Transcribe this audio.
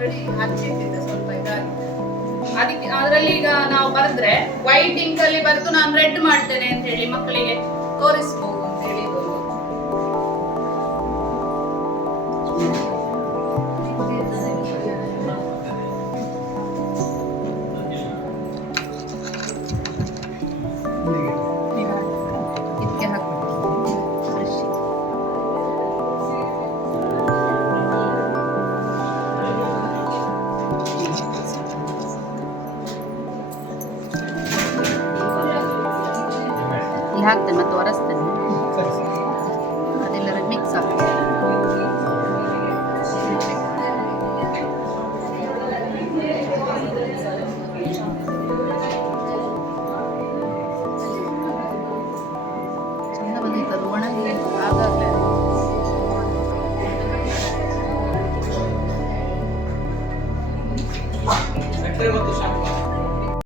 Already ಹಚ್ಚಿಟ್ಟಿದ್ದೆ ಸ್ವಲ್ಪ ಇದಾಗಿ. ಅದಕ್ಕೆ ಅದರಲ್ಲಿ ಈಗ ನಾವು ಬರೆದ್ರೆ ವೈಟ್ ಇಂಕ್ ಅಲ್ಲಿ ಬರೆದು ನಾನು ರೆಡ್ ಮಾಡ್ತೇನೆ ಅಂತ ಹೇಳಿ ಮಕ್ಕಳಿಗೆ ತೋರಿಸಬಹುದು ಅಂತ ಹೇಳಿ ಒಂದು. ಇದಕ್ಕೆ ಹಾಕ್ಬೇಕು ಬ್ರಷ್. ಇಲ್ಲಿ ಹಾಕ್ತೇನೆ ಮತ್ತೆ ಒರೆಸ್ತೇನೆ, ಅದೆಲ್ಲ ಮಿಕ್ಸ್ ಆಗ್ತದೆ. ಚಂದ ಬಂದಿತ್ತು ಅದು ಒಣಗಿ ಆಗಾಗಲೇ. ಮತ್ತು